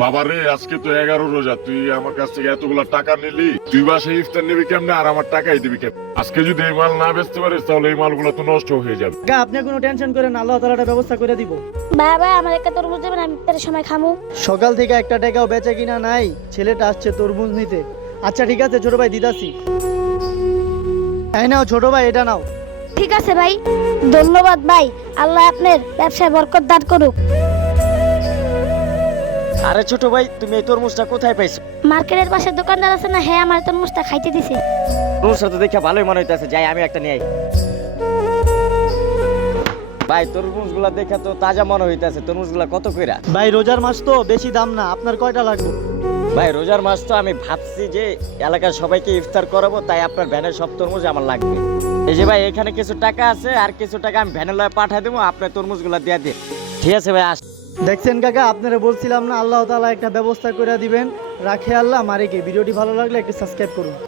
বাবারে আজকে তো 11 রোজা, তুই আমার কাছ থেকে এতগুলা টাকা নিলি, তুই বাসায় ইফতার নিবি কেমনে আর আমার টাকাই দিবি কেমনে? আজকে যদি এই মাল না বেচতে পারিস তাহলে এই মালগুলো তো নষ্ট হয়ে যাবে। কাকা আপনি কোনো টেনশন করেন না, আল্লাহ তাআলা একটা ব্যবস্থা করে দিব। বাবা আমার একটা তরমুজ দেবেন, আমি ইফতারের সময় খামু। সকাল থেকে একটা টাকাও বেচা কিনা নাই, ছেলেটা আসছে তরমুজ নিতে। আচ্ছা ঠিক আছে ছোট ভাই, দিদাসি। এই নাও ছোট ভাই, এটা নাও। ঠিক আছে ভাই, ধন্যবাদ ভাই। আল্লাহ আপনার ব্যবসায় বরকত দান করুক। আরে ছোট ভাই, তুমি এই তরমুজটা কোথায় পাইছো? মার্কেটের পাশে দোকানদার আছে না, হ্যাঁ আমার তরমুজটা খাইতে দিছে। তরমুজটা তো দেখে ভালোই মনে হইতেছে, যাই আমি একটা নিয়ে আই। ভাই তরমুজগুলা দেখে তো তাজা মনে হইতেছে, তরমুজগুলা কত কইরা? ভাই রোজার মাস তো, বেশি দাম না, আপনার কয়টা লাগবে? ভাই রোজার মাস তো, আমি ভাবছি যে এলাকার সবাইকে ইফতার করাবো, তাই আপনার ভ্যানের সব তরমুজ আমার লাগবে। এই যে ভাই এখানে কিছু টাকা আছে, আর কিছু টাকা আমি ভ্যানে লয়ে পাঠাই দেবো, আপনার তরমুজগুলা দিয়ে দিন। ঠিক আছে ভাই, আস। দেখছেন কাকা, আপনারা বলছিলাম না আল্লাহ তাআলা একটা ব্যবস্থা করে দিবেন। রাখে আল্লাহ, মারে কি। ভিডিওটি ভালো লাগলে একটু সাবস্ক্রাইব করুন।